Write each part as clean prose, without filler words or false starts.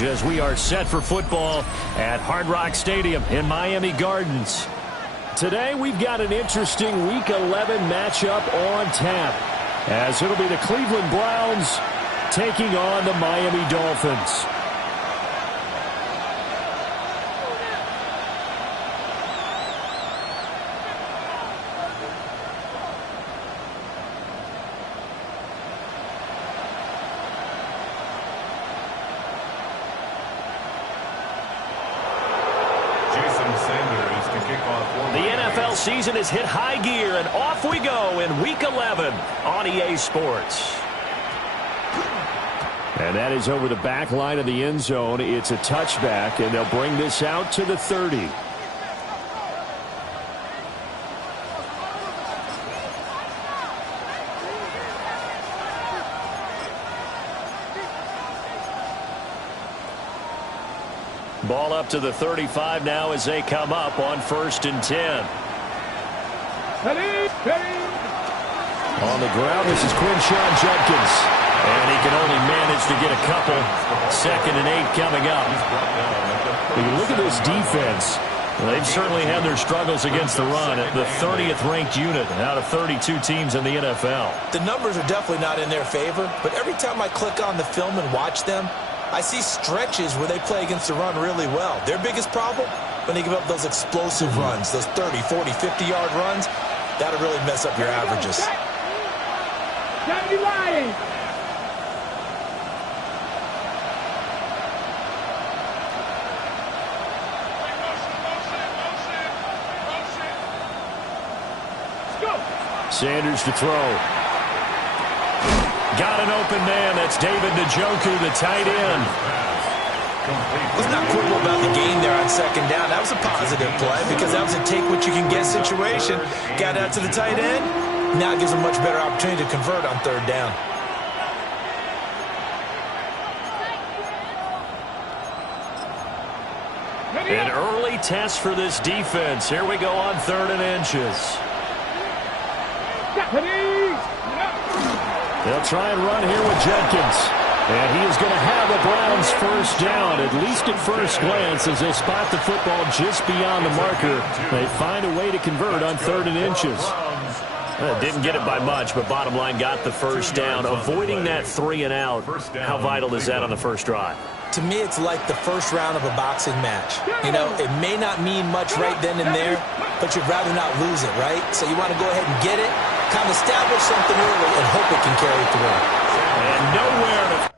coverage as we are set for football at Hard Rock Stadium in Miami Gardens. Today we've got an interesting Week 11 matchup on tap, as it'll be the Cleveland Browns taking on the Miami Dolphins. Season has hit high gear, and off we go in Week 11 on EA Sports. And that is over the back line of the end zone. It's a touchback, and they'll bring this out to the 30. Ball up to the 35 now as they come up on 1st and 10. On the ground, this is Quinshawn Judkins. And he can only manage to get a couple. 2nd and 8 coming up. When you look at this defense, they've certainly had their struggles against the run. At the 30th ranked unit out of 32 teams in the NFL. The numbers are definitely not in their favor, but every time I click on the film and watch them, I see stretches where they play against the run really well. Their biggest problem, when they give up those explosive runs, those 30, 40, 50-yard runs, that'll really mess up your averages. Sanders to throw. Got an open man. That's David Njoku, the tight end. Let's not quibble about the gain there on 2nd down. That was a positive play because that was a take-what-you-can-get situation. Got out to the tight end. Now it gives them much better opportunity to convert on 3rd down. An early test for this defense. Here we go on 3rd and inches. They'll try and run here with Judkins. And he is going to have the Browns 1st down, at least at first glance, as they spot the football just beyond the marker. They find a way to convert on 3rd and inches. Didn't get it by much, but bottom line got the 1st down. Avoiding that 3 and out, how vital is that on the first drive? To me, it's like the first round of a boxing match. You know, it may not mean much right then and there, but you'd rather not lose it, right? So you want to go ahead and get it, kind of establish something early, and hope it can carry through. And nowhere to...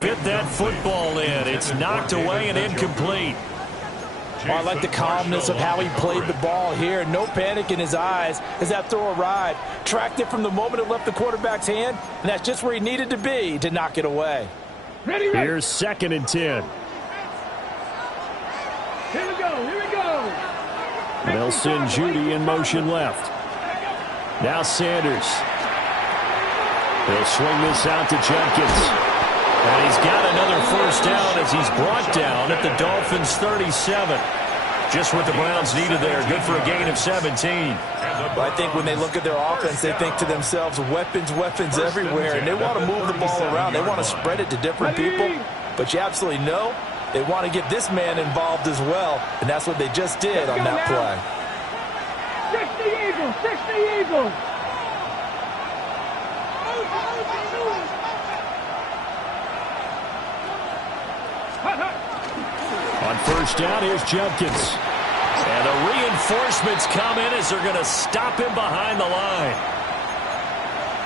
Fit that football in. It's knocked away and incomplete. Oh, I like the calmness of how he played the ball here. No panic in his eyes as that throw arrived. Tracked it from the moment it left the quarterback's hand, and that's just where he needed to be to knock it away. Here's 2nd and 10. Here we go. They'll send Judy in motion left. Now Sanders. They'll swing this out to Judkins. And he's got another 1st down as he's brought down at the Dolphins' 37. Just what the Browns needed there. Good for a gain of 17. Well, I think when they look at their offense, they think to themselves, weapons everywhere. And they want to move the ball around. They want to spread it to different people. But you absolutely know they want to get this man involved as well. And that's what they just did on that play. Eagles, 60 Eagles. On first down, here's Judkins. And the reinforcements come in as they're going to stop him behind the line.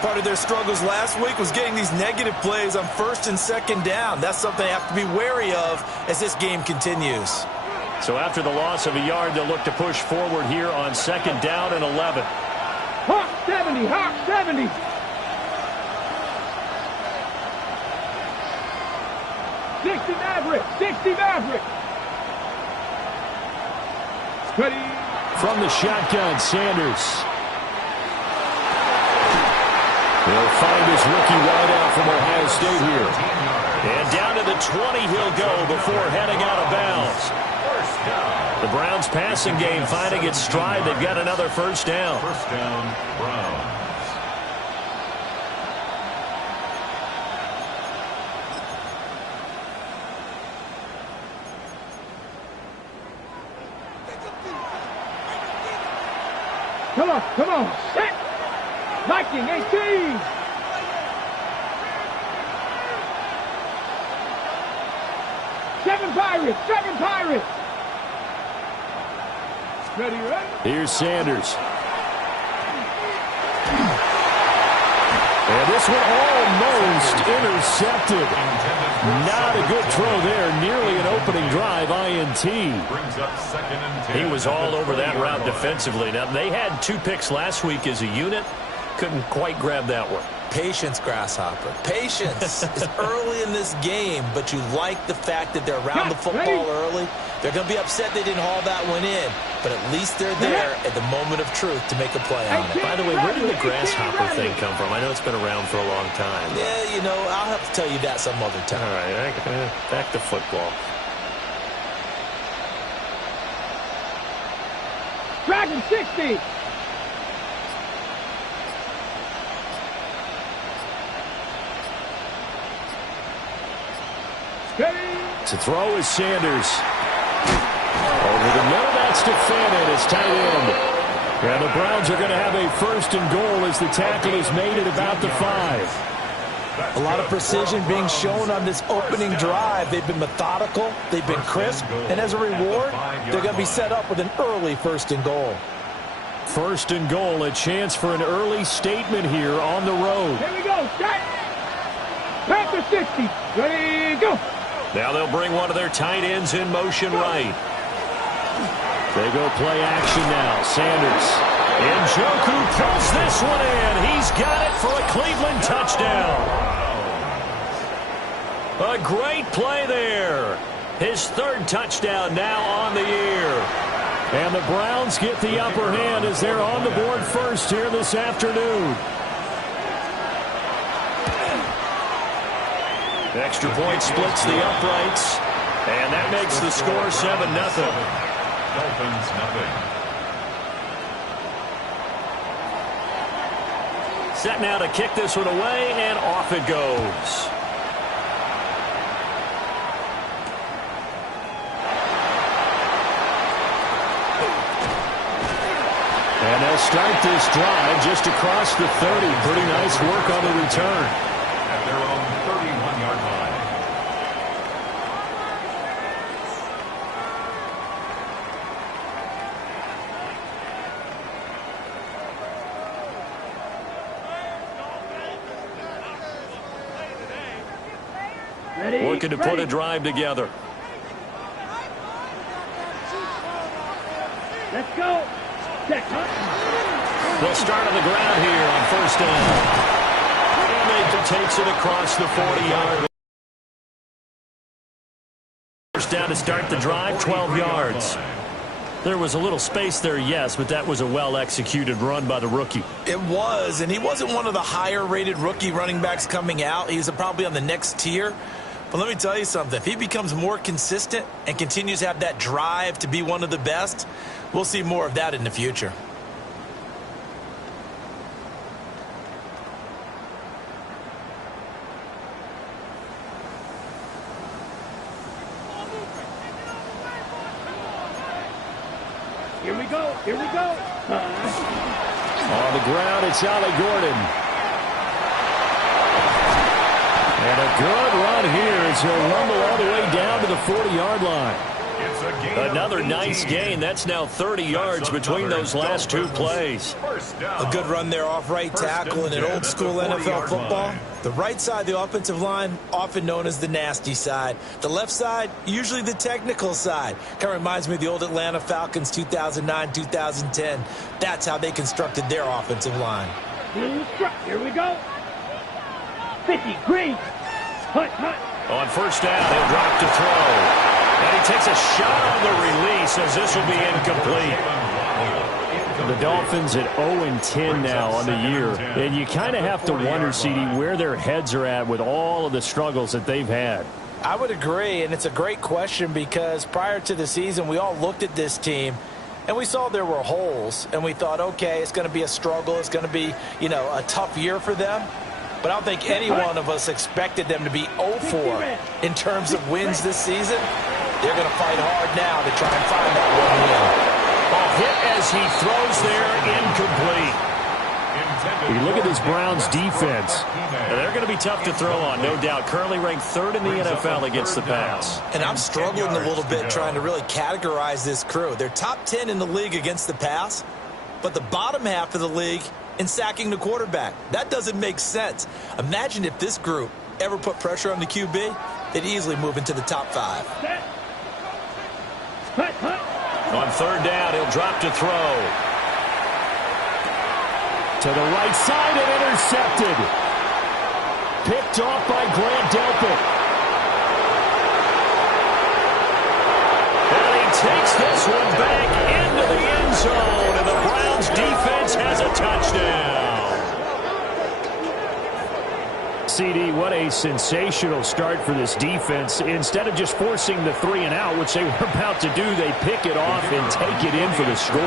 Part of their struggles last week was getting these negative plays on first and second down. That's something they have to be wary of as this game continues. So after the loss of a yard, they'll look to push forward here on second down and 11. Hawk 70, Hawk 70. Maverick, 60 Maverick. Ready. From the shotgun, Sanders. He'll find his rookie wideout from Ohio State here. And down to the 20 he'll go before heading out of bounds. The Browns passing game finding its stride. They've got another first down. First down, Browns. Come on, set. Viking 18. Seven Pirates. Ready? Here's Sanders. And this one almost intercepted. Not a good throw there. Nearly an opening drive, INT. Brings up second and 10. He was all over that route defensively. Now, they had 2 picks last week as a unit. Couldn't quite grab that one. Patience, Grasshopper. Patience. It's early in this game, but you like the fact that they're around the football early. They're going to be upset they didn't haul that one in, but at least they're there at the moment of truth to make a play on it. By the way, where did the grasshopper thing come from? I know it's been around for a long time. Yeah, you know, I'll have to tell you that some other time. All right, back to football. Dragon 60. To throw is Sanders. Over the middle, that's to Fannin, his tight end. And the Browns are going to have a first and goal as the tackle is made at about the 5. A lot of precision being shown on this opening drive. They've been methodical, they've been crisp, and as a reward, they're going to be set up with an early first and goal. First and goal, a chance for an early statement here on the road. Here we go, start. Panther 60. Ready, go. Now they'll bring one of their tight ends in motion right. They go play action now. Sanders. Njoku pulls this one in. He's got it for a Cleveland touchdown. A great play there. His 3rd touchdown now on the year. And the Browns get the upper hand as they're on the board first here this afternoon. Extra point splits the uprights, and that makes the score 7-0. Dolphins, nothing. Set now to kick this one away, and off it goes. And they'll start this drive just across the 30. Pretty nice work on the return. At their own 31-yard line. Ready, Looking to put a drive together. Let's go. They'll start on the ground here on first down. And they takes it across the 40-yard line. First down to start the drive, 12 yards. There was a little space there, yes, but that was a well-executed run by the rookie. It was, and he wasn't one of the higher-rated rookie running backs coming out. He's probably on the next tier. But let me tell you something. If he becomes more consistent and continues to have that drive to be one of the best, we'll see more of that in the future. Here we go. On the ground, it's Ali Gordon. And a good run here as he'll rumble all the way down to the 40-yard line. Another nice gain. That's now 30 yards between those last two plays. A good run there off right tackle in an old-school NFL football. The right side of the offensive line, often known as the nasty side. The left side, usually the technical side. Kind of reminds me of the old Atlanta Falcons 2009-2010. That's how they constructed their offensive line. Here we go. 50, green. Hut, hut. On first down, he'll drop to throw. And he takes a shot on the release as this will be incomplete. The Dolphins at 0-10 now on the year. And you kind of have to wonder, CD, where their heads are at with all of the struggles that they've had. I would agree, and it's a great question because prior to the season, we all looked at this team, and we saw there were holes, and we thought, okay, it's going to be a struggle. It's going to be, you know, a tough year for them. But I don't think any one of us expected them to be 0-4 in terms of wins this season. They're going to fight hard now to try and find that one win. Ball hit as he throws there, incomplete. You look at this Browns defense. They're going to be tough to throw on, no doubt. Currently ranked third in the NFL against the pass. And I'm struggling a little bit trying to really categorize this crew. They're top 10 in the league against the pass, but the bottom half of the league in sacking the quarterback. That doesn't make sense. Imagine if this group ever put pressure on the QB, they'd easily move into the top 5. On third down, he'll drop to throw. To the right side and intercepted. Picked off by Grant Delpit. And he takes this one back into the end zone, and the Browns defense has a touchdown. CD, what a sensational start for this defense. Instead of just forcing the 3-and-out, which they were about to do, they pick it off and take it in for the score.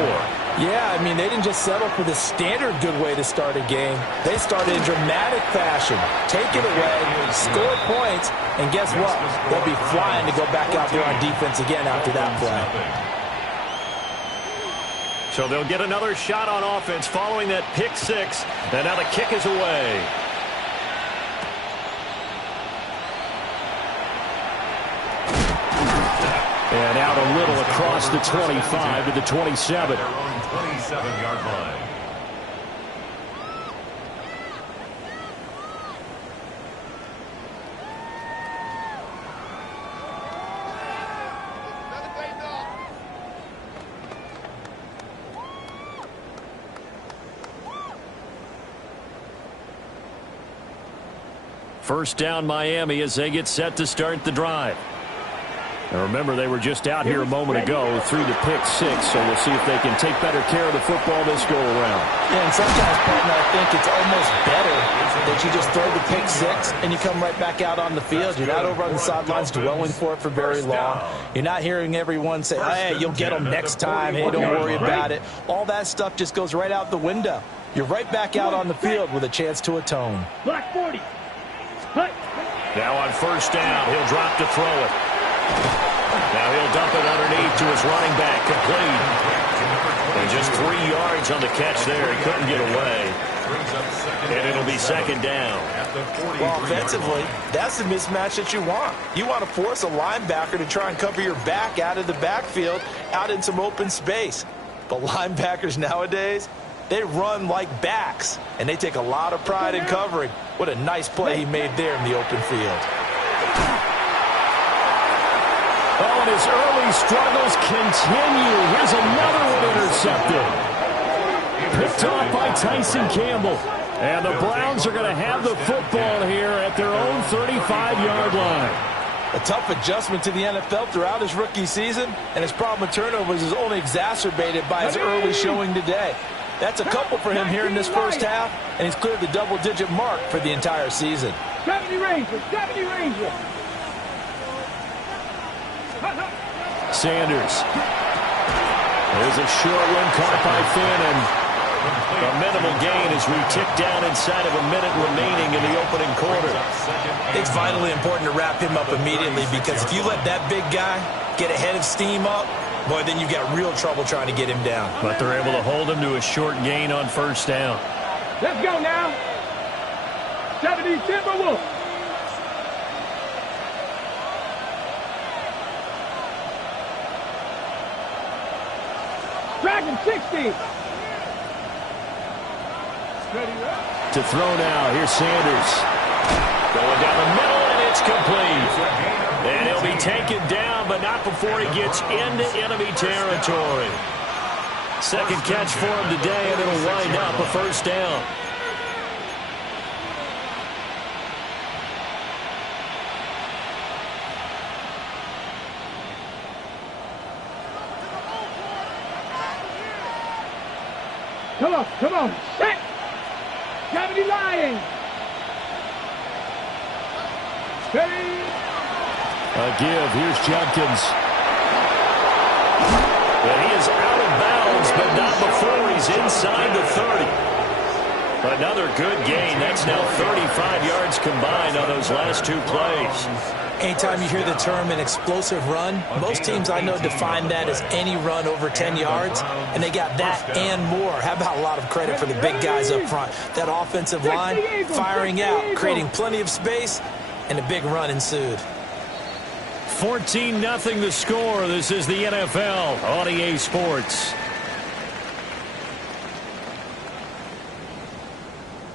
Yeah, I mean, they didn't just settle for the standard good way to start a game. They started in dramatic fashion. Take it away, score points, and guess what? They'll be flying to go back out there on defense again after that play. So they'll get another shot on offense following that pick six, and now the kick is away. And out a little across the 25 to the 27. 27-yard line. First down Miami as they get set to start the drive. Now remember, they were just out here a moment ago through the pick six, so we'll see if they can take better care of the football this go-around. Yeah, and sometimes, partner, I think it's almost better that you just throw the pick six and you come right back out on the field. You're not over on the sidelines dwelling for it for very long. You're not hearing everyone say, hey, you'll get them next time. Hey, don't worry about it. All that stuff just goes right out the window. You're right back out on the field with a chance to atone. Black 40. Now on first down, he'll drop to throw it. Now he'll dump it underneath to his running back, complete. And just 3 yards on the catch there. He couldn't get away. And it'll be second down. Well, offensively, that's the mismatch that you want. You want to force a linebacker to try and cover your back out of the backfield, out in some open space. But linebackers nowadays, they run like backs, and they take a lot of pride in covering. What a nice play he made there in the open field. Oh, and his early struggles continue. Here's another one intercepted. Picked off by Tyson Campbell. And the Browns are going to have the football here at their own 35-yard line. A tough adjustment to the NFL throughout his rookie season, and his problem with turnovers is only exacerbated by his early showing today. That's a couple for him here in this first half, and he's cleared the double-digit mark for the entire season. 70 Rangers, 70 Rangers. Sanders. There's a short one caught by Finn, and a minimal gain as we tick down inside of a minute remaining in the opening quarter. It's vitally important to wrap him up immediately because if you let that big guy get a head of steam up, boy, then you got real trouble trying to get him down. But they're able to hold him to a short gain on first down. Let's go now. 70 Timberwolves. Dragon 60. To throw now. Here's Sanders. Going down the middle, and it's complete. And he'll be taken down, but not before he gets into enemy territory. Second catch for him today, and it'll wind up a first down. Come on, set! Gravity lying! Steady! A give, here's Judkins. And he is out of bounds, but not before he's inside the 30. Another good gain. That's now 35 yards combined on those last two plays. Anytime you hear the term an explosive run, most teams I know define that as any run over 10 yards, and they got that and more. How about a lot of credit for the big guys up front? That offensive line firing out, creating plenty of space, and a big run ensued. 14-0 the score. This is the NFL on EA Sports.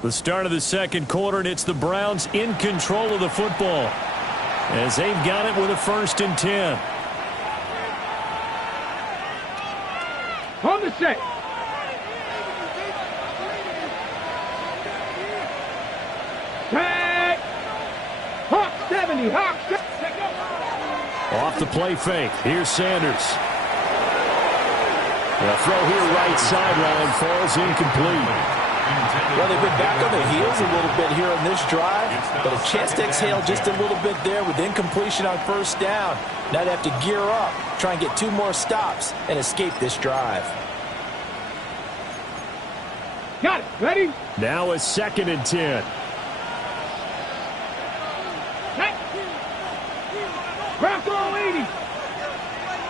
The start of the second quarter, and it's the Browns in control of the football, as they've got it with a 1st and 10. On the set. Set. Hawk 70. Hawk 70. Off the play fake. Here's Sanders. The throw here right sideline falls incomplete. Well, they've been back on their heels a little bit here on this drive, but a chance to exhale just a little bit there with incompletion on first down. Now they have to gear up, try and get 2 more stops, and escape this drive. Got it. Ready? Now a 2nd and 10. Bronco 80.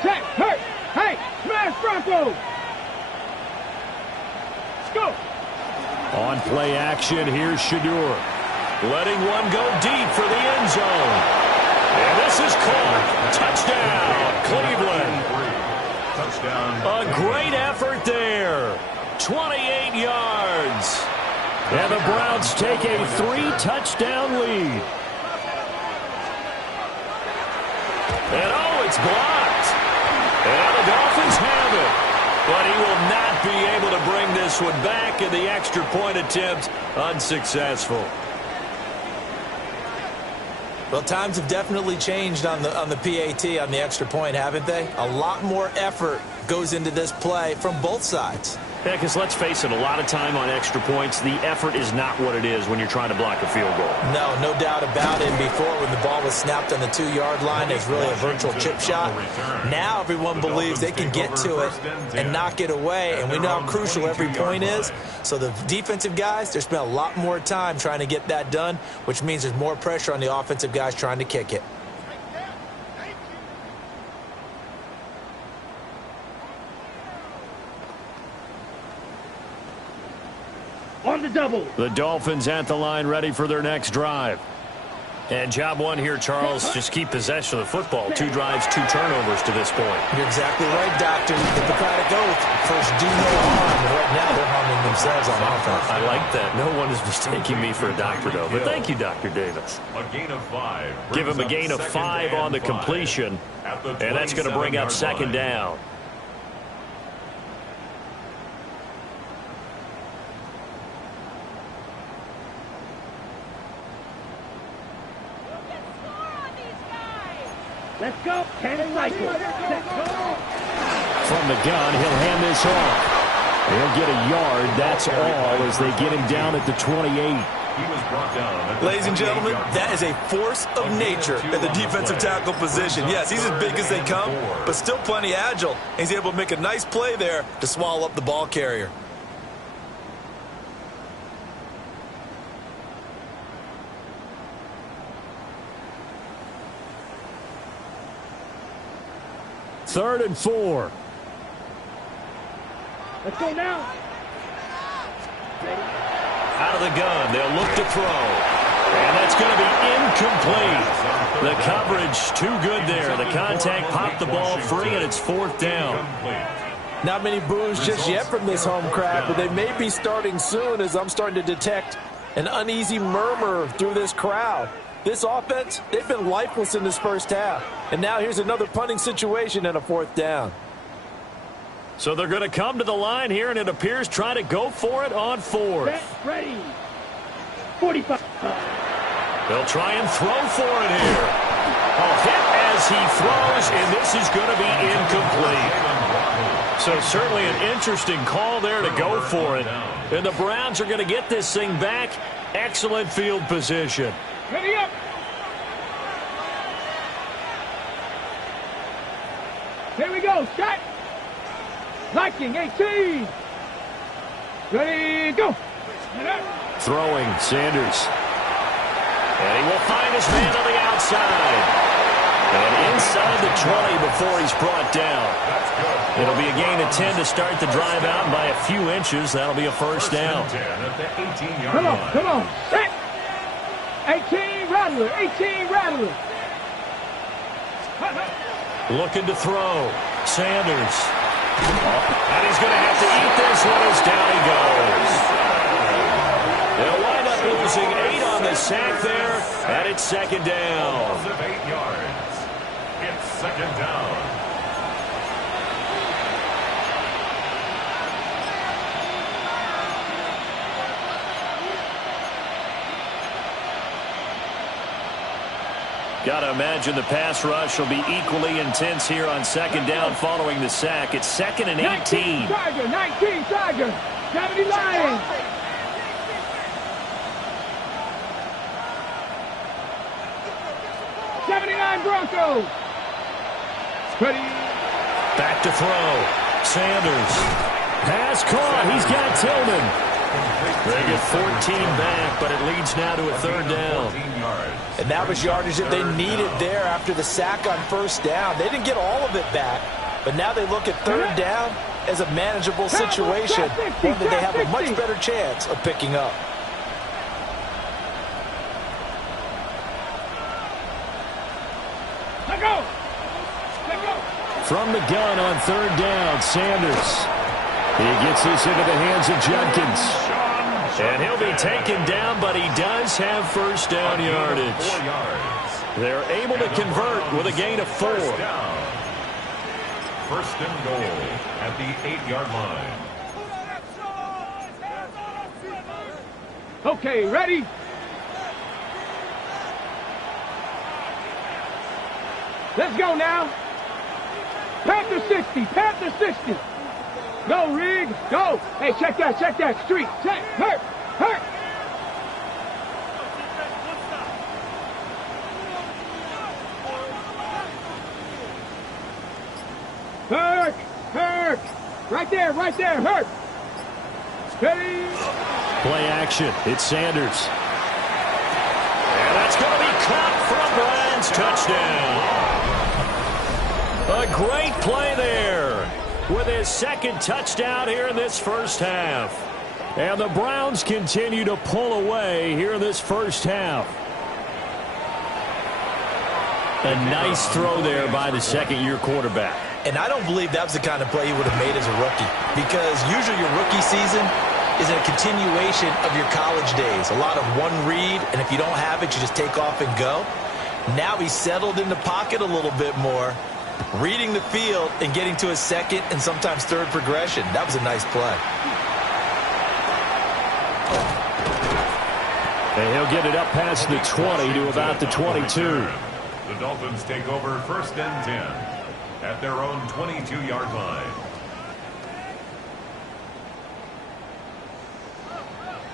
Check. Hurt. Hey. Smash Bronco. Let's go. On play action, here's Shadur. Letting one go deep for the end zone. And this is caught. Touchdown, Cleveland. Touchdown. A great effort there. 28 yards. And the Browns take a 3-touchdown lead. And oh, it's blocked. And the Dolphins have it. But he will not be able to bring this one back, and the extra point attempt unsuccessful. Well, times have definitely changed on the PAT, on the extra point, haven't they? A lot more effort goes into this play from both sides. Yeah, because let's face it, a lot of time on extra points, the effort is not what it is when you're trying to block a field goal. No doubt about it. And before, when the ball was snapped on the 2-yard line, it's really a virtual chip shot. Now everyone believes they can get to it and knock it away, and we know how crucial every point is. So the defensive guys, they spent a lot more time trying to get that done, which means there's more pressure on the offensive guys trying to kick it. On the double. The Dolphins at the line, ready for their next drive. And job one here, Charles, just keep possession of the football. 2 drives, 2 turnovers to this point. You're exactly right, Doctor. Hippocratic oath. First, do no harm. And right now, they're harming themselves on offense. I like that. No one is mistaking me for a doctor, though. But thank you, Dr. Davis. A gain of 5. Give him a gain of 5 on the completion. And that's going to bring up 2nd down. Let's go. 10 cycles. Let's go. From the gun, he'll hand this off. He'll get a yard. That's all as they get him down at the 28. He was brought down. Ladies and gentlemen, that is a force of nature at the defensive tackle position. Yes, he's as big as they come, but still plenty agile. He's able to make a nice play there to swallow up the ball carrier. 3rd and 4. Let's go now. Out of the gun, they'll look to throw. And that's going to be incomplete. The coverage too good there. The contact popped the ball free, and it's 4th down. Not many boos just yet from this home crowd, but they may be starting soon as I'm starting to detect an uneasy murmur through this crowd. This offense, they've been lifeless in this first half. And now here's another punting situation and a 4th down. So they're going to come to the line here, and it appears try to go for it on 4th. Set, ready. 45. They'll try and throw for it here. A hit as he throws, and this is going to be incomplete. So certainly an interesting call there to go for it. And the Browns are going to get this thing back. Excellent field position. Ready up. Here we go. Shot. Liking 18. Ready, go. Throwing, Sanders. And he will find his man on the outside. And inside the 20 before he's brought down. It'll be a gain of 10 to start the drive out, and by a few inches, that'll be a 1st down. Come on, come on. Set. 18, Rattler, 18, Rattler. Looking to throw. Sanders. And he's going to have to eat this one as down he goes. They'll wind up losing 8 on the sack there, and it's 2nd down. 8 yards. It's 2nd down. Got to imagine the pass rush will be equally intense here on 2nd down following the sack. It's 2nd and 18. 19 Tiger. 70 Lions. Broncos. Ready. Back to throw. Sanders. Pass caught. He's got Tillman. They get 14 back, but it leads now to a 3rd down. And that was yardage that they needed there after the sack on 1st down. They didn't get all of it back, but now they look at 3rd down as a manageable situation, one that they have a much better chance of picking up. Let go. Let go. From the gun on 3rd down, Sanders. He gets this into the hands of Judkins. And he'll be taken down, but he does have 1st down yardage. They're able to convert with a gain of 4. 1st and goal at the 8-yard line. Okay, ready? Let's go now. Panther 60, Panther 60. Go, Rig, go. Hey, check that, street. Check, hurt. Hurt. Right there, hurt. Ready. Play action. It's Sanders. And that's going to be caught for a Browns touchdown. A great play there with his 2nd touchdown here in this first half. And the Browns continue to pull away here in this first half. A nice throw there by the 2nd-year quarterback. And I don't believe that was the kind of play he would have made as a rookie, because usually your rookie season is a continuation of your college days. A lot of one read, and if you don't have it, you just take off and go. Now he's settled in the pocket a little bit more, reading the field and getting to his 2nd and sometimes 3rd progression. That was a nice play. And he'll get it up past the 20 to about the 22. The Dolphins take over 1st and 10 at their own 22-yard line.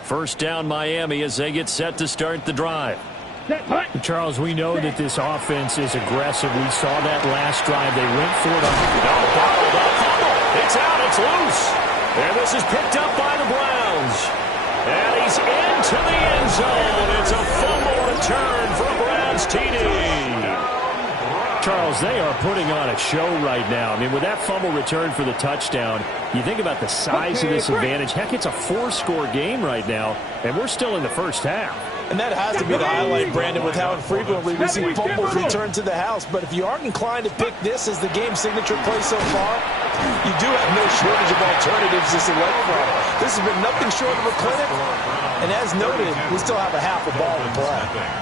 First down, Miami, as they get set to start the drive. Charles, we know that this offense is aggressive. We saw that last drive. They went for it on bottled up. It's out. It's loose. And this is picked up by the Browns. And he's into the end zone. It's a fumble return for a Browns TD. Charles, they are putting on a show right now. I mean, with that fumble return for the touchdown, you think about the size of this advantage. Heck, it's a 4-score game right now, and we're still in the first half. And that has to be the highlight, Brandon, with how infrequently we see fumbles return to the house. But if you aren't inclined to pick this as the game signature play so far, you do have no shortage of alternatives to select from. This has been nothing short of a clinic. And as noted, we still have a half a ball to play.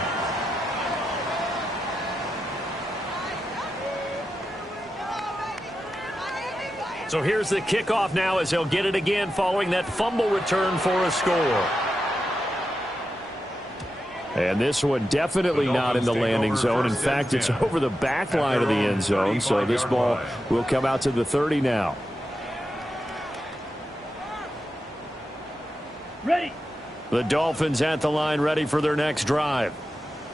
So here's the kickoff now as he'll get it again following that fumble return for a score. And this one definitely not in the landing zone. In fact, it's over the back line of the end zone. So this ball will come out to the 30 now. Ready. The Dolphins at the line ready for their next drive.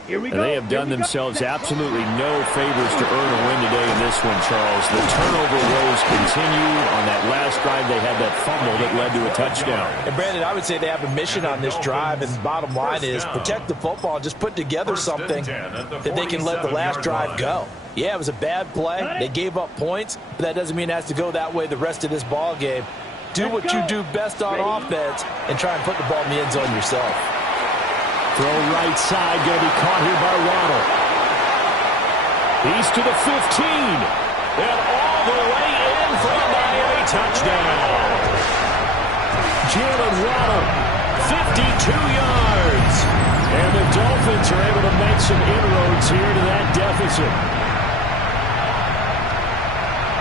Here we go. They have done themselves absolutely no favors to earn a win today in this one, Charles. The turnover woes continued. On that last drive, they had that fumble that led to a touchdown. And, Brandon, I would say they have a mission on this drive, and the bottom line is protect the football and just put together something that they can let the last drive go. Yeah, it was a bad play. They gave up points, but that doesn't mean it has to go that way the rest of this ball game. Do what you do best on offense and try and put the ball in the end zone yourself. Throw right side, going to be caught here by Waddle. He's to the 15. And all the way in for a Miami touchdown. Jalen Waddle, 52 yards. And the Dolphins are able to make some inroads here to that deficit.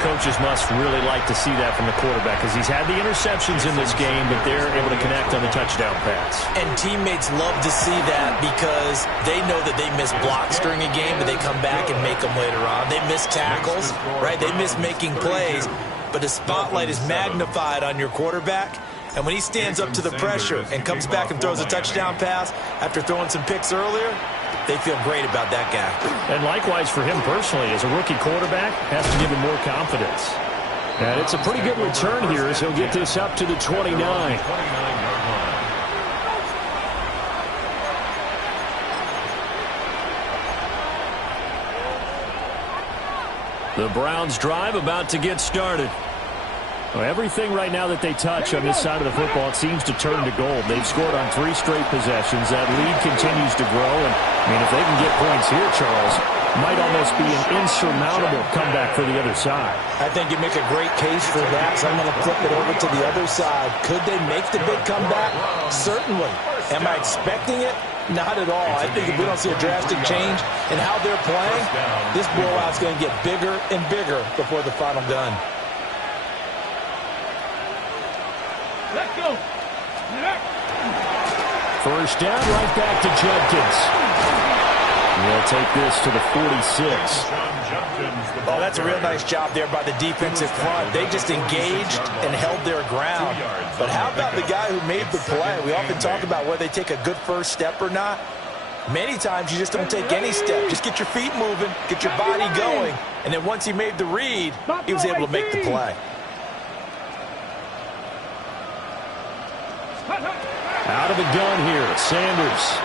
Coaches must really like to see that from the quarterback because he's had the interceptions in this game, but they're able to connect on the touchdown pass. And teammates love to see that because they know that they miss blocks during a game, but they come back and make them later on. They miss tackles, right? They miss making plays, but the spotlight is magnified on your quarterback. And when he stands up to the pressure and comes back and throws a touchdown pass after throwing some picks earlier, they feel great about that guy. And likewise for him personally, as a rookie quarterback, has to give him more confidence. And it's a pretty good return here as he'll get this up to the 29. The Browns drive about to get started. Well, everything right now that they touch on this side of the football, it seems to turn to gold. They've scored on 3 straight possessions. That lead continues to grow. And, I mean, if they can get points here, Charles, might almost be an insurmountable comeback for the other side. I think you make a great case for that, so I'm going to flip it over to the other side. Could they make the big comeback? Certainly. Am I expecting it? Not at all. I think if we don't see a drastic change in how they're playing, this blowout's going to get bigger and bigger before the final gun. Let's go. First down, right back to Judkins. He'll take this to the 46. Oh, that's a real nice job there by the defensive front. They just engaged and held their ground. But how about the guy who made the play? We often talk about whether they take a good first step or not. Many times you just don't take any step. Just get your feet moving, get your body going. And then once he made the read, he was able to make the play. Out of the gun here, Sanders.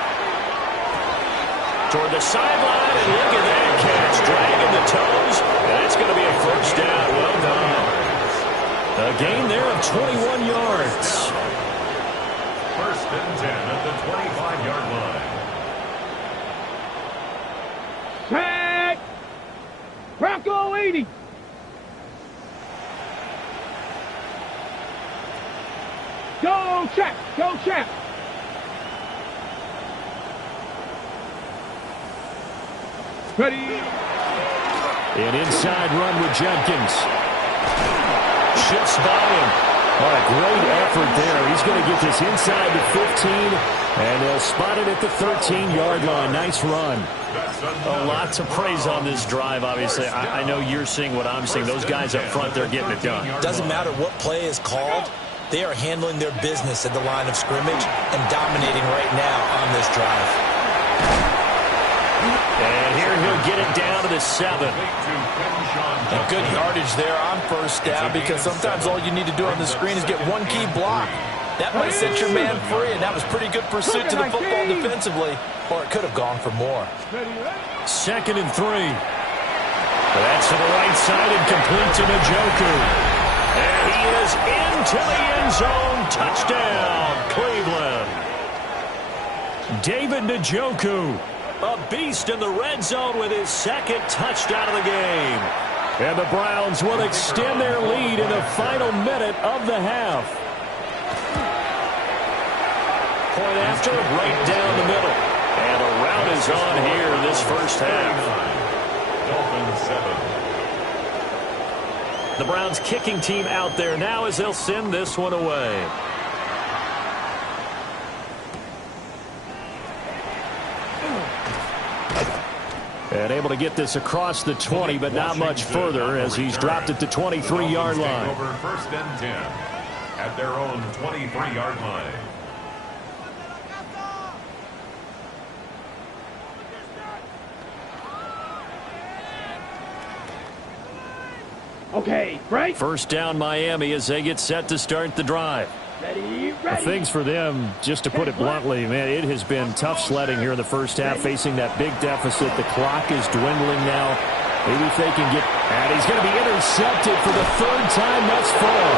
Toward the sideline, and look at that catch. Dragging the toes, and it's going to be a first down. Well done. A gain there of 21 yards. First and 10 at the 25-yard line. Tag. Bronco 80. Go, check. Go, check. Ready. An inside run with Judkins. Shifts by him. What a great effort there. He's going to get this inside the 15, and they'll spot it at the 13-yard line. Nice run. A lot to praise on this drive, obviously. I know you're seeing what I'm seeing. Those guys up front, they're getting it done. Doesn't matter what play is called. They are handling their business at the line of scrimmage and dominating right now on this drive. And here he'll get it down to the 7. And good yardage there on first down because sometimes all you need to do on the screen is get one key block. That might set your man free, and that was pretty good pursuit to the football defensively, or it could have gone for more. 2nd and 3. That's to the right side and complete to Njoku. And he is into the end zone. Touchdown, Cleveland. David Njoku, a beast in the red zone with his second touchdown of the game. And the Browns will extend their lead in the final minute of the half. Point after, right down the middle. And a rout is on here in this first half. Dolphins 7. The Browns kicking team out there now as they'll send this one away. And able to get this across the 20, but not much further as he's dropped it to 23-yard line. Over first and 10 at their own 23-yard line. Okay, right. First down Miami as they get set to start the drive. Ready. Things for them, just to put it bluntly, man, it has been tough sledding here in the first half, facing that big deficit. The clock is dwindling now. Maybe if they can get... And he's going to be intercepted for the third time thus far.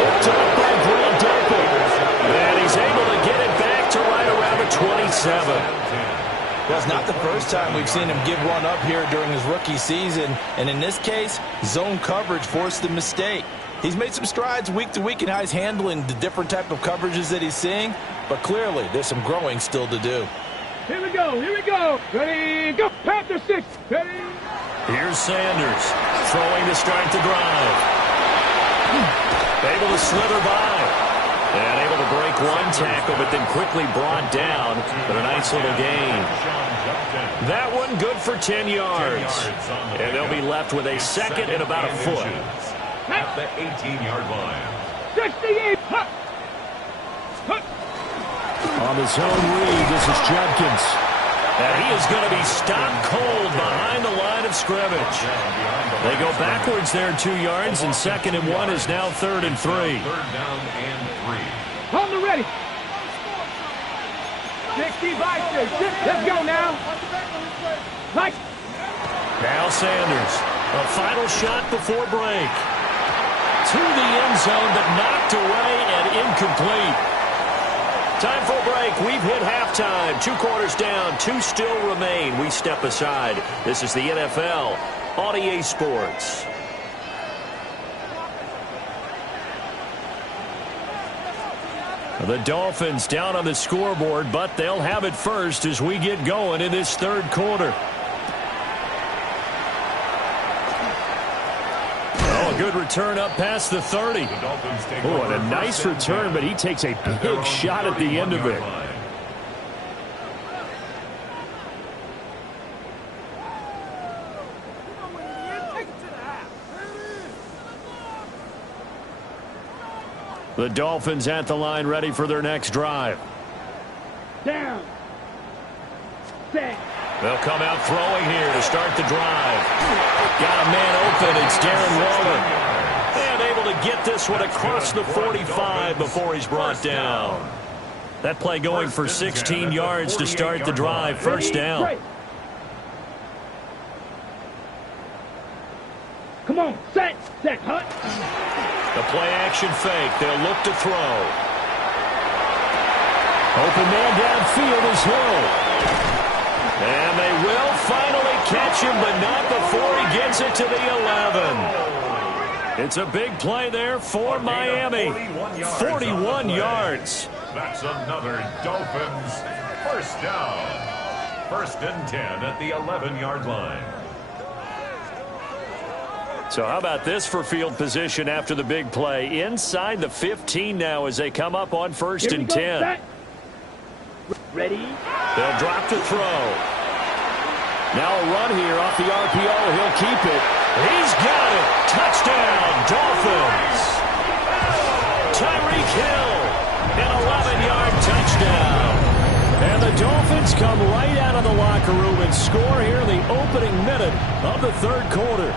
Picked up by Grant Delpit. And he's able to get it back to right around the 27. Well, it's not the first time we've seen him give one up here during his rookie season. And in this case, zone coverage forced the mistake. He's made some strides week to week in how he's handling the different type of coverages that he's seeing. But clearly, there's some growing still to do. Here we go. Here we go. Ready, go. Panther 6. Ready. Here's Sanders throwing to start the drive. Able to slither by. And able to break one tackle, but then quickly brought down. But a nice little gain. That one good for 10 yards. And they'll be left with a second and about a foot. At the 18-yard line. 68. On the zone read, this is Judkins. And he is going to be stopped cold behind the line of scrimmage. They go backwards there 2 yards, and 2nd and 1 is now 3rd and 3. 3rd down and 3. On the ready. 60 by 6. Let's go now. Like. Now Sanders. A final shot before break. To the end zone, but knocked away and incomplete. Time for a break. We've hit halftime. 2 quarters down. 2 still remain. We step aside. This is the NFL on EA Sports. The Dolphins down on the scoreboard, but they'll have it first as we get going in this 3rd quarter. Good return up past the 30. Oh, and a nice return, but he takes a big shot at the end of it. The Dolphins at the line, ready for their next drive. Down. Set. They'll come out throwing here to start the drive. Got a man open. It's Darren Waller. And able to get this one across the 45 before he's brought down. That play going for 16 yards to start the drive. First down. Come on. Set. Hut. The play action fake. They'll look to throw. Open man downfield is Hill. And they will finally catch him, but not before he gets it to the 11. It's a big play there for Miami. 41 yards. That's another Dolphins first down. 1st and 10 at the 11-yard line. So how about this for field position after the big play? Inside the 15 now as they come up on 1st and 10. Set. Ready. They'll drop to throw. Now a run here off the RPO. He'll keep it. He's got it. Touchdown, Dolphins. Tyreek Hill, an 11-yard touchdown. And the Dolphins come right out of the locker room and score here in the opening minute of the 3rd quarter.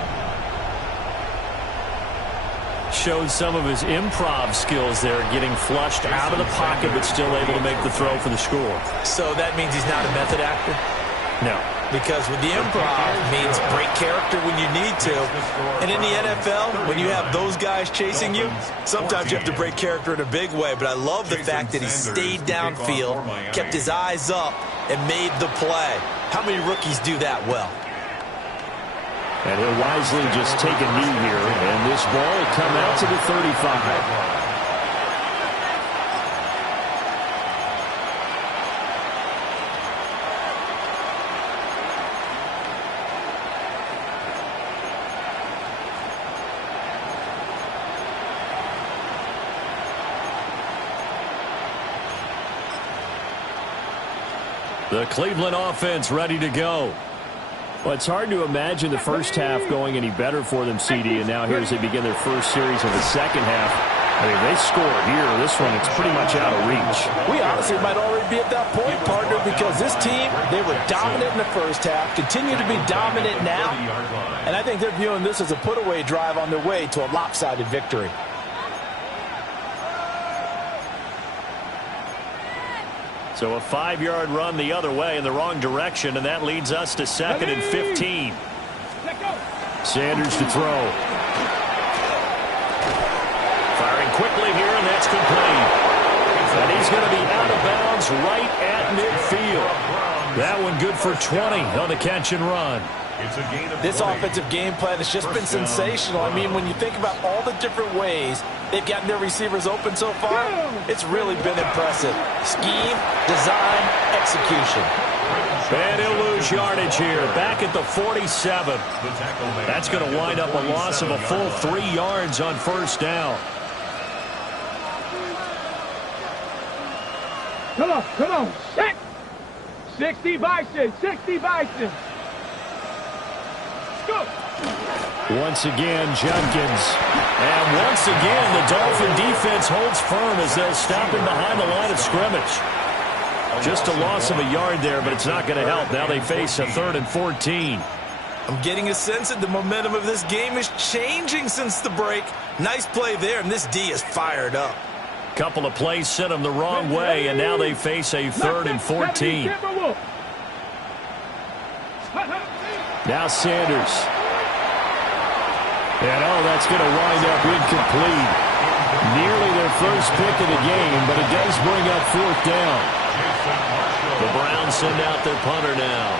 Showed some of his improv skills there, getting flushed out of the pocket, but still able to make the throw for the score. So that means he's not a method actor? No. Because with the improv, it means break character when you need to. And in the NFL, when you have those guys chasing you, sometimes you have to break character in a big way. But I love the fact that he stayed downfield, kept his eyes up, and made the play. How many rookies do that well? And he'll wisely just take a knee here, and this ball will come out to the 35. The Cleveland offense ready to go. Well, it's hard to imagine the first half going any better for them, CD, and now here as they begin their first series of the second half. I mean, they score here. This one, it's pretty much out of reach. We honestly might already be at that point, partner, because this team, they were dominant in the first half, continue to be dominant now, and I think they're viewing this as a put-away drive on their way to a lopsided victory. So a 5-yard run the other way in the wrong direction, and that leads us to 2nd and 15. Sanders to throw. Firing quickly here, and that's complete. And he's going to be out of bounds right at midfield. That one good for 20 on the catch and run. This offensive game plan has just been sensational. I mean, when you think about all the different ways they've gotten their receivers open so far, it's really been impressive. Scheme, design, execution. And he'll lose yardage here, back at the 47. That's going to wind up a loss of a full 3 yards on first down. Come on, set! 60 Bison, 60 Bison. Go! Once again, Jenkins. And once again, the Dolphin defense holds firm as they'll stop him behind the line of scrimmage. Just a loss of a yard there, but it's not going to help. Now they face a 3rd and 14. I'm getting a sense that the momentum of this game is changing since the break. Nice play there, and this D is fired up. Couple of plays sent them the wrong way, and now they face a 3rd and 14. Now Sanders. And, that's going to wind up incomplete. Nearly their first pick of the game, but it does bring up 4th down. The Browns send out their punter now.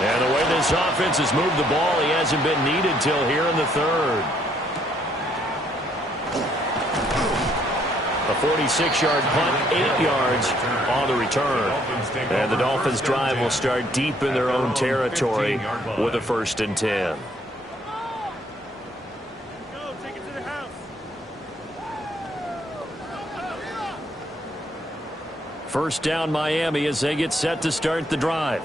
And the way this offense has moved the ball, he hasn't been needed till here in the 3rd. A 46-yard punt, 8 yards on the return. And the Dolphins' drive will start deep in their own territory with a 1st and 10. First down, Miami, as they get set to start the drive.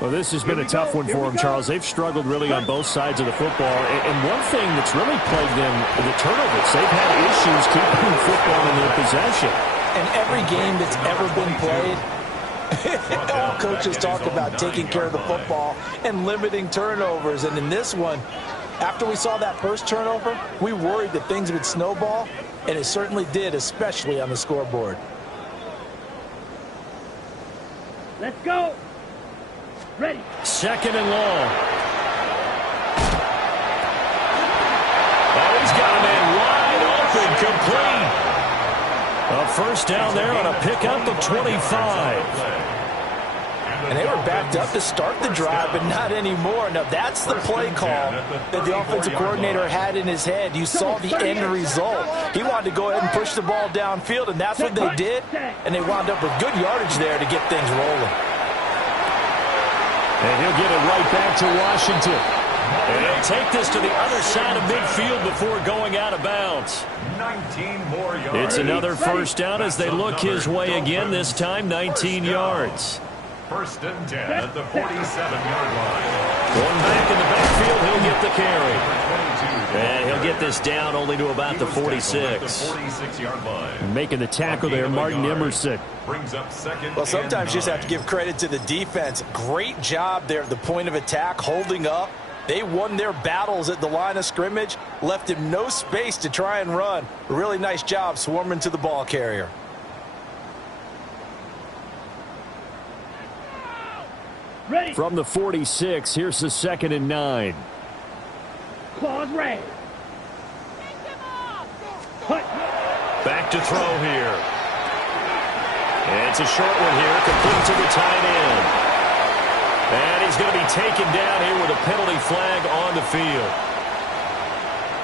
Well, this has been a tough one for them, Charles. They've struggled really on both sides of the football. And one thing that's really plagued them, the turnovers. They've had issues keeping the football in their possession. And every game that's ever been played, all coaches talk about taking care of the football and limiting turnovers. And in this one, after we saw that first turnover, we worried that things would snowball, and it certainly did, especially on the scoreboard. Let's go. Ready. 2nd and long. Oh, he's got a man wide open, complete. A first down there on a pickup of 25. And they were backed up to start the drive, but not anymore. Now, that's the play call that the offensive coordinator had in his head. You saw the end result. He wanted to go ahead and push the ball downfield, and that's what they did. And they wound up with good yardage there to get things rolling. And he'll get it right back to Washington. And he'll take this to the other side of midfield before going out of bounds. 19 more yards. It's another first down as they look his way again, this time 19 yards. 1st and 10 at the 47-yard line. One back in the backfield, he'll get the carry. And he'll get this down only to about the 46. 46-yard line. Making the tackle there, Martin Emerson. Brings up 2nd. Well, sometimes you just have to give credit to the defense. Great job there at the point of attack, holding up. They won their battles at the line of scrimmage, left him no space to try and run. Really nice job swarming to the ball carrier. Ready. From the 46, here's the 2nd and 9. Claws ready. Back to throw here. It's a short one here, complete to the tight end. And he's going to be taken down here with a penalty flag on the field.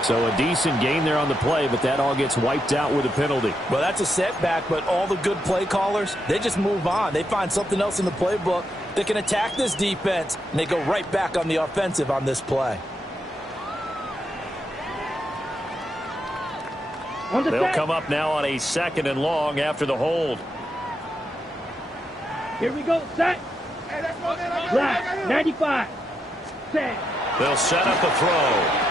So a decent gain there on the play, but that all gets wiped out with a penalty. Well, that's a setback, but all the good play callers, they just move on. They find something else in the playbook that can attack this defense, and they go right back on the offensive on this play. They'll come up now on a 2nd and long after the hold. Here we go, set. Left, 95. Set. They'll set up the throw.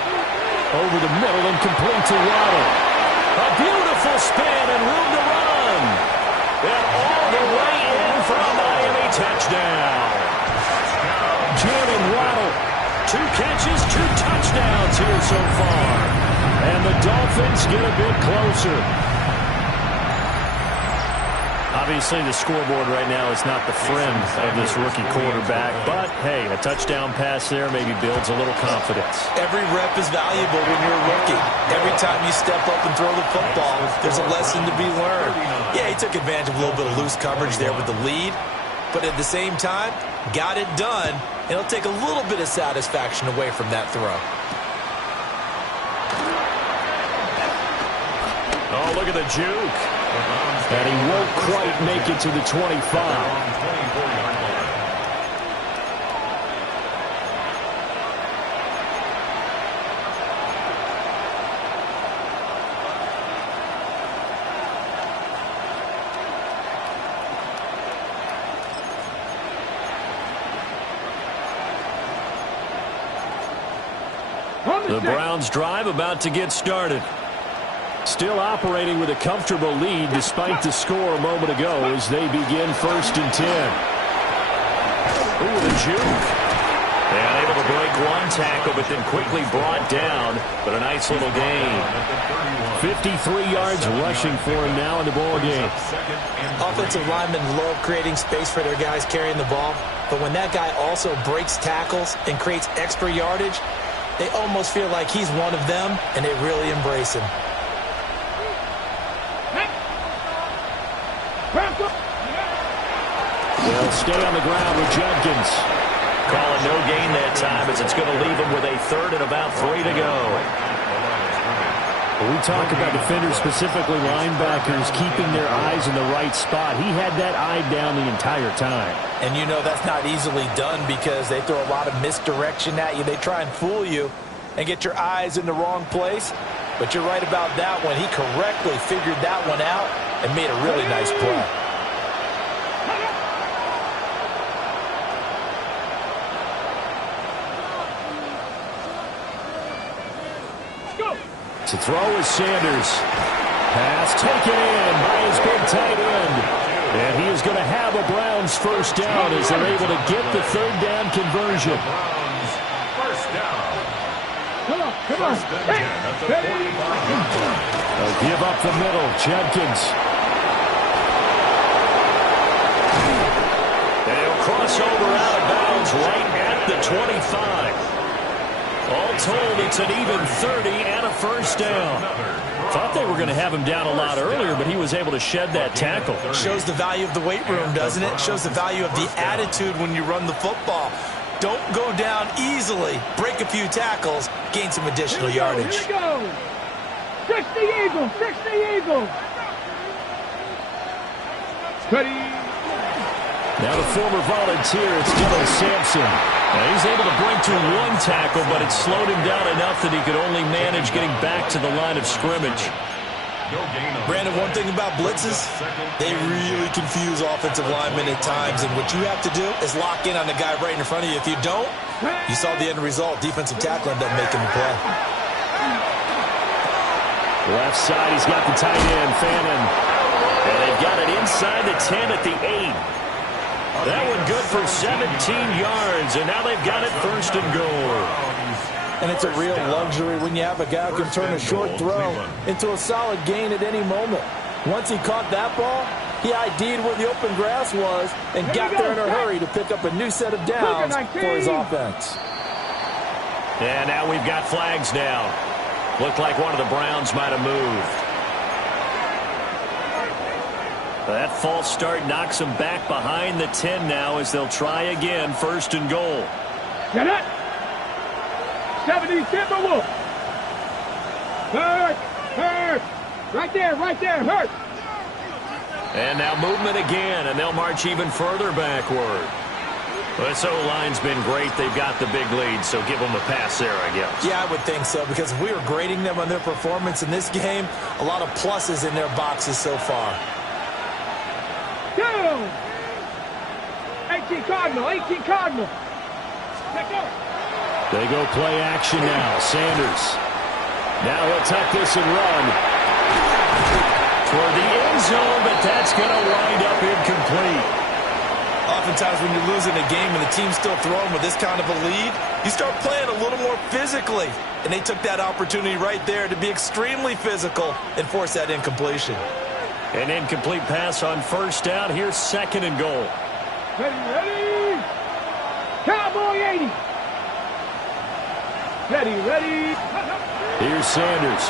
Over the middle and complete to Waddle. A beautiful spin and room to run. And all the way in for a Miami touchdown. Jalen Waddle, 2 catches, 2 touchdowns here so far. And the Dolphins get a bit closer. Obviously, the scoreboard right now is not the friend of this rookie quarterback. But, hey, a touchdown pass there maybe builds a little confidence. Every rep is valuable when you're a rookie. Every time you step up and throw the football, there's a lesson to be learned. Yeah, he took advantage of a little bit of loose coverage there with the lead. But at the same time, got it done. And it'll take a little bit of satisfaction away from that throw. Oh, look at the juke. And he won't quite make it to the 25. The Browns drive about to get started. Still operating with a comfortable lead despite the score a moment ago as they begin 1st and 10. Ooh, the juke. And able to break one tackle, but then quickly brought down. But a nice little gain. 53 yards rushing for him now in the ball game. Offensive linemen love creating space for their guys carrying the ball. But when that guy also breaks tackles and creates extra yardage, they almost feel like he's one of them, and they really embrace him. They'll stay on the ground with Jenkins. Calling no gain that time as it's going to leave him with a 3rd and about 3 to go. When we talk about defenders, specifically linebackers, keeping their eyes in the right spot. He had that eye down the entire time. And you know that's not easily done because they throw a lot of misdirection at you. They try and fool you and get your eyes in the wrong place. But you're right about that one. He correctly figured that one out and made a really nice play. To throw is Sanders. Pass taken in by his big tight end. And he is going to have a Browns 1st down as they're able to get the 3rd down conversion. First down. Come on. They'll give up the middle. Jenkins. They'll cross over out of bounds right at the 25. All told, it's an even 30 and a 1st down. Thought they were going to have him down a lot earlier, but he was able to shed that tackle. Shows the value of the weight room, doesn't it? Shows the value of the attitude when you run the football. Don't go down easily. Break a few tackles. Gain some additional yardage. Here we go. 60 Eagles. 60 Eagles. Ready. Now the former volunteer, it's Dylan Sampson. Now he's able to break to one tackle, but it slowed him down enough that he could only manage getting back to the line of scrimmage. Brandon, one thing about blitzes, they really confuse offensive linemen at times, and what you have to do is lock in on the guy right in front of you. If you don't, you saw the end result. Defensive tackle ended up making the play. Left side, he's got the tight end, Fannin. And they've got it inside the 10 at the 8. That one good for 17 yards, and now they've got it 1st and goal. And it's a real luxury when you have a guy who can turn a short throw into a solid gain at any moment. Once he caught that ball, He ID'd where the open grass was and got there in a hurry to pick up a new set of downs for his offense. And now we've got flags down. Looked like one of the Browns might have moved. That false start knocks them back behind the 10 now as they'll try again, 1st and goal. Get it! 70 Timberwolves. Hurt! Right there, hurt! And now movement again, and they'll march even further backward. This O-line's been great. They've got the big lead, so give them a pass there, I guess. Yeah, I would think so, because if we were grading them on their performance in this game, a lot of pluses in their boxes so far. Down! 18 Cardinal. They go play action now. Sanders. Now he'll tuck this and run. Toward the end zone, but that's going to wind up incomplete. Oftentimes when you're losing a game and the team's still throwing with this kind of a lead, you start playing a little more physically. And they took that opportunity right there to be extremely physical and force that incompletion. An incomplete pass on 1st down. Here's 2nd and goal. Ready! Cowboy 80! Ready! Here's Sanders.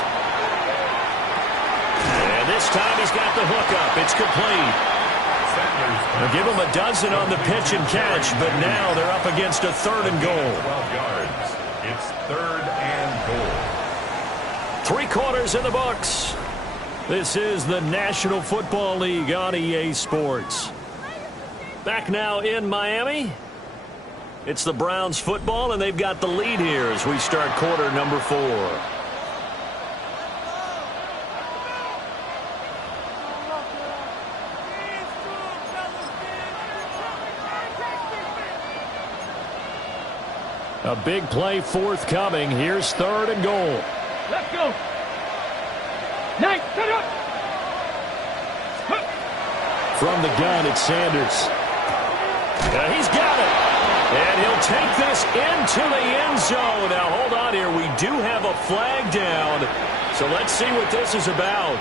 And this time he's got the hook up. It's complete. They'll give him a dozen on the pitch and catch, but now they're up against a 3rd and goal. 12 yards. It's 3rd and goal. 3 quarters in the books. This is the National Football League on EA Sports. Back now in Miami. It's the Browns football, and they've got the lead here as we start quarter number 4. A big play forthcoming. Here's 3rd and goal. Let's go! Nice, set up! From the gun, it's Sanders. He's got it. And he'll take this into the end zone. Now, hold on here. We do have a flag down. So let's see what this is about.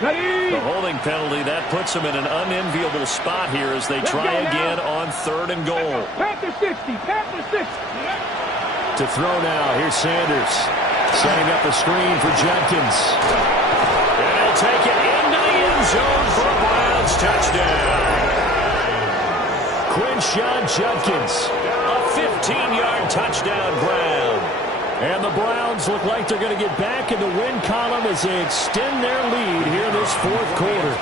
Ready? The holding penalty, that puts them in an unenviable spot here as they try again on 3rd and goal. Panther 60. To throw now, here's Sanders. Setting up a screen for Judkins. And he'll take it into the end zone for a Browns touchdown. Quinshawn Judkins, a 15-yard touchdown grab. And the Browns look like they're going to get back in the win column as they extend their lead here in this 4th quarter.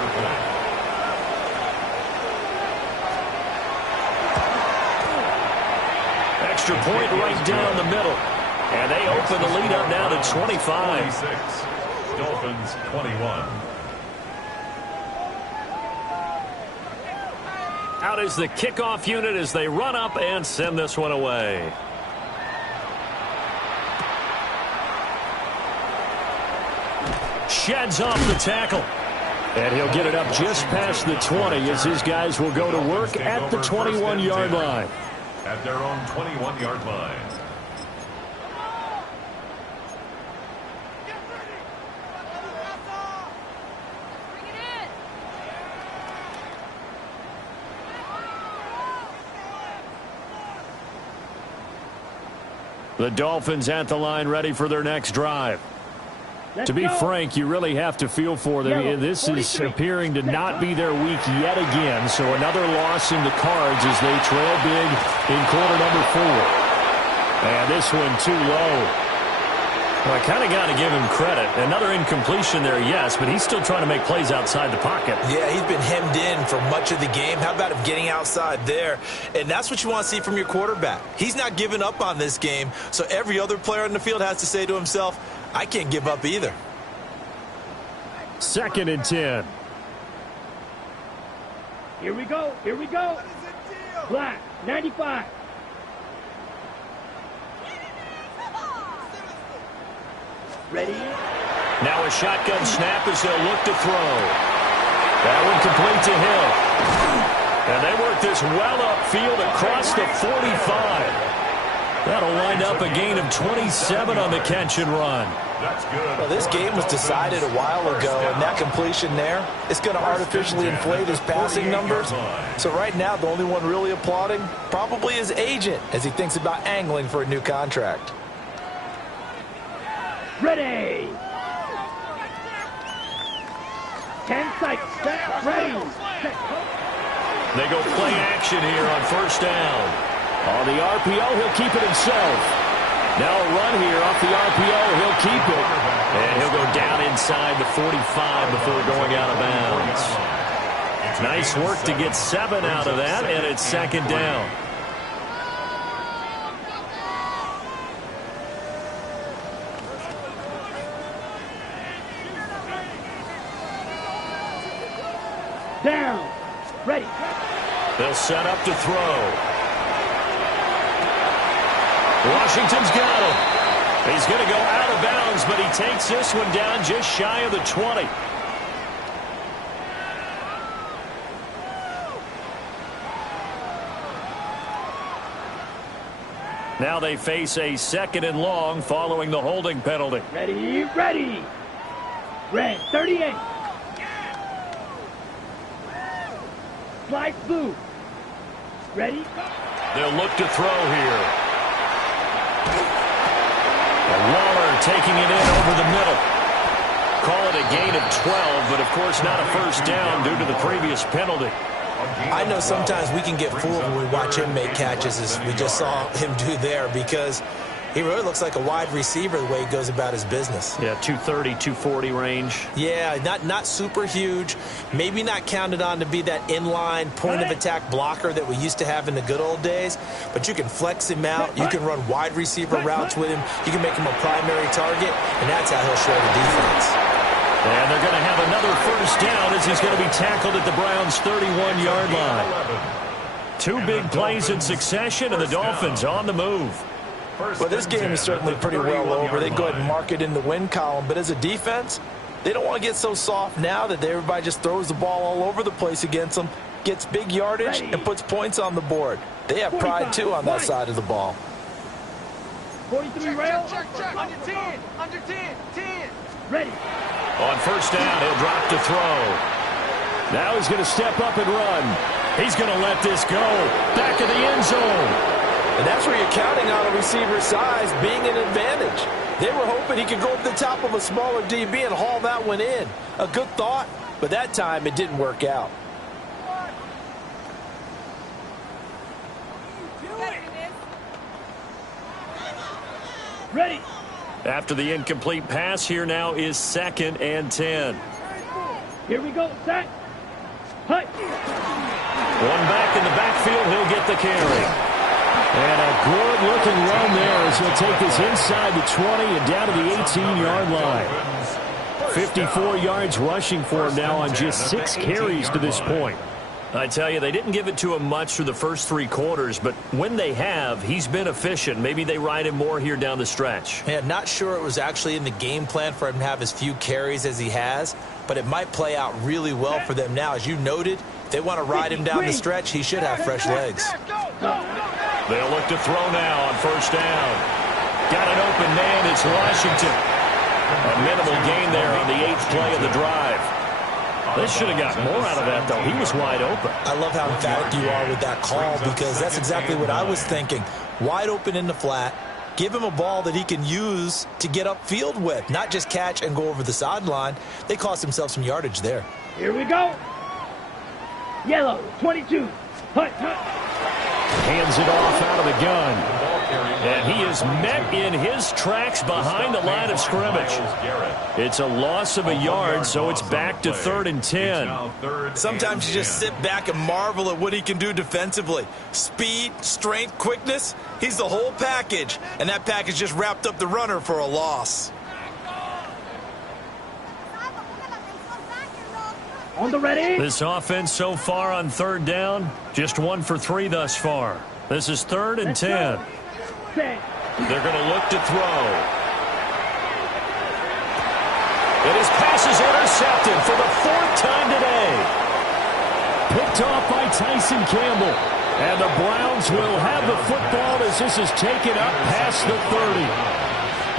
Extra point right down the middle. And they open the lead up now to 25. 26. Dolphins 21. Out is the kickoff unit as they run up and send this one away. Sheds off the tackle. And he'll get it up just past the 20 as his guys will go to work at the 21-yard line. At their own 21-yard line. The Dolphins at the line ready for their next drive. To be frank, you really have to feel for them. This is appearing to not be their week yet again. So another loss in the cards as they trail big in quarter number 4. And this one too low. Well, I kind of got to give him credit. Another incompletion there, yes, but he's still trying to make plays outside the pocket. Yeah, he's been hemmed in for much of the game. How about him getting outside there? And that's what you want to see from your quarterback. He's not giving up on this game, so every other player on the field has to say to himself, I can't give up either. 2nd and 10. Here we go. Black, 95. Ready? Now a shotgun snap as they'll look to throw. That one complete to Hill. And they work this well upfield across the 45. That'll wind up a gain of 27 on the catch and run. That's good. Well, this game was decided a while ago, and that completion there, it's going to artificially inflate his passing numbers. So right now, the only one really applauding probably his agent as he thinks about angling for a new contract. Ready. 10 seconds. Ready. They go play action here on first down. On the RPO, he'll keep it himself. Now a run here off the RPO. He'll keep it. And he'll go down inside the 45 before going out of bounds. Nice work to get 7 out of that, and it's second down. Down. Ready. They'll set up to throw. Washington's got him. He's going to go out of bounds, but he takes this one down just shy of the 20. Now they face a second and long following the holding penalty. Ready. Ready. Red 38. Slide blue. Ready. They'll look to throw here. Waller taking it in over the middle. Call it a gain of 12, but of course not a first down due to the previous penalty. I know sometimes we can get fooled when we watch him make catches, as we just saw him do there, because he really looks like a wide receiver the way he goes about his business. Yeah, 230, 240 range. Yeah, not super huge. Maybe not counted on to be that inline point-of-attack blocker that we used to have in the good old days. But you can flex him out. You can run wide receiver routes with him. You can make him a primary target, and that's how he'll show the defense. And they're going to have another first down as he's going to be tackled at the Browns' 31-yard line. 2 big plays in succession, and the Dolphins on the move. Well, this game is certainly pretty well over. They go ahead and mark it in the win column. But as a defense, they don't want to get so soft now that everybody just throws the ball all over the place against them, gets big yardage, and puts points on the board. They have pride, too, on that side of the ball. 43 rail. Check. Under 10. Under 10. 10. Ready. On first down, he'll drop to throw. Now he's going to step up and run. He's going to let this go. Back of the end zone. And that's where you're counting on a receiver's size being an advantage. They were hoping he could go over the top of a smaller DB and haul that one in. A good thought, but that time it didn't work out. Ready. After the incomplete pass, here now is 2nd and 10. Here we go. Set. Hut. One back in the backfield, he'll get the carry. And a good-looking run there as he'll take this inside the 20 and down to the 18-yard line. 54 yards rushing for him now on just 6 carries to this point. I tell you, they didn't give it to him much through the first 3 quarters, but when they have, he's been efficient. Maybe they ride him more here down the stretch. Yeah, not sure it was actually in the game plan for him to have as few carries as he has, but it might play out really well for them now. As you noted, if they want to ride him down the stretch, he should have fresh legs. They'll look to throw now on first down. Got an open man. It's Washington. A minimal gain there on the 8th play of the drive. They should have got more out of that, though. He was wide open. I love how emphatic you are with that call, because that's exactly what I was thinking. Wide open in the flat. Give him a ball that he can use to get upfield with, not just catch and go over the sideline. They cost themselves some yardage there. Here we go. Yellow, 22. Hut. Hands it off out of the gun. And he is met in his tracks behind the line of scrimmage. It's a loss of a yard, so it's back to 3rd and 10. Sometimes you just sit back and marvel at what he can do defensively. Speed, strength, quickness, he's the whole package. And that package just wrapped up the runner for a loss. On the ready. This offense so far on 3rd down, just 1 for 3 thus far. This is 3rd and 10. They're going to look to throw. And his pass is intercepted for the 4th time today. Picked off by Tyson Campbell. And the Browns will have the football as this is taken up past the 30.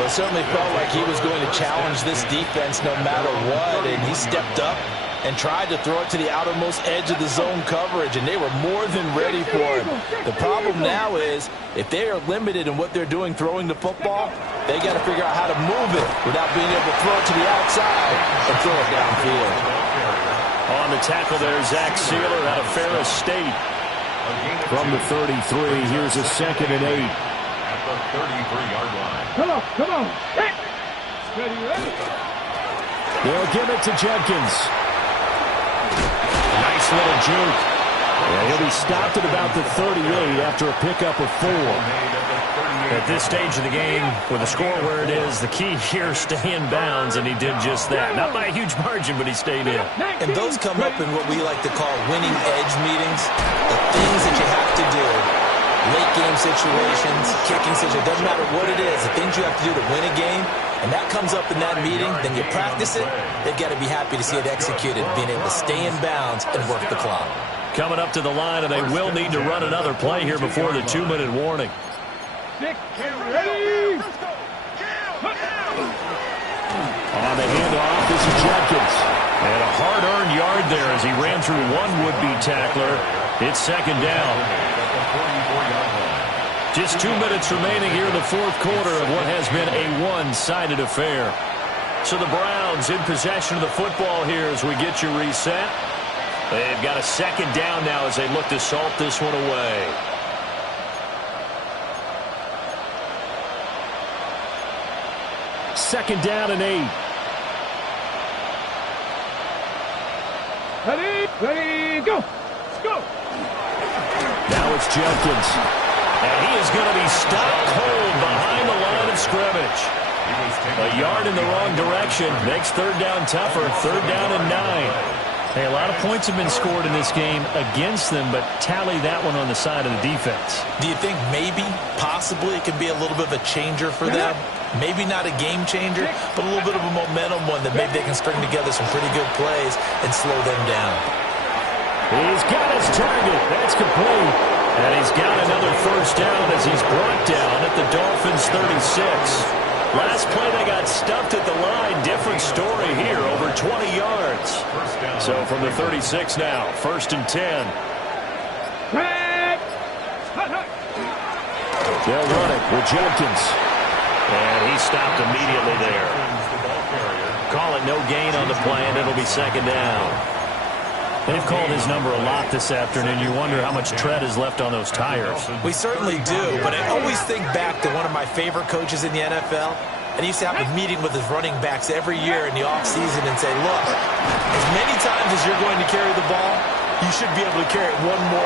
Well, it certainly felt like he was going to challenge this defense no matter what, and he stepped up and tried to throw it to the outermost edge of the zone coverage, and they were more than ready for him. The problem now is if they are limited in what they're doing throwing the football, they got to figure out how to move it without being able to throw it to the outside and throw it downfield. On the tackle there, Zach Sealer out of Ferris State. From the 33, here's a 2nd and 8. At the 33-yard line. Come on. Hey. Ready. They'll give it to Jenkins. Nice little juke. And he'll be stopped at about the 38 after a pickup of 4. At this stage of the game, with the score where it is, the key here is stay in bounds, and he did just that. Not by a huge margin, but he stayed in. And those come up in what we like to call winning edge meetings. The things that you have to do, late game situations, kicking situations, doesn't matter what it is, the things you have to do to win a game, and that comes up in that meeting, then you practice it, they've got to be happy to see it executed, being able to stay in bounds and work the clock. Coming up to the line, and they will need to run another play here before the 2-minute warning. Ready. On the handoff, this is Jenkins. And a hard-earned yard there as he ran through one would-be tackler. It's 2nd down. Just 2 minutes remaining here in the 4th quarter of what has been a one-sided affair. So the Browns in possession of the football here as we get you reset. They've got a 2nd down now as they look to salt this one away. Second down and 8. Ready, go. Go. Now it's Jenkins. And he is going to be stopped cold behind the line of scrimmage. A yard in the wrong direction makes 3rd down tougher. 3rd down and 9. Hey, a lot of points have been scored in this game against them, but tally that one on the side of the defense. Do you think maybe, possibly, it could be a little bit of a changer for them? Maybe not a game changer, but a little bit of a momentum one that maybe they can string together some pretty good plays and slow them down. He's got his target. That's complete. And he's got another 1st down as he's brought down at the Dolphins' 36. Last play they got stuffed at the line. Different story here, over 20 yards. So from the 36 now, 1st and 10. They'll run it with Jenkins. And he stopped immediately there. Call it no gain on the play, and it'll be 2nd down. They've called his number a lot this afternoon. You wonder how much tread is left on those tires. We certainly do, but I always think back to one of my favorite coaches in the NFL, and he used to have a meeting with his running backs every year in the offseason and say, look, as many times as you're going to carry the ball, you should be able to carry it one more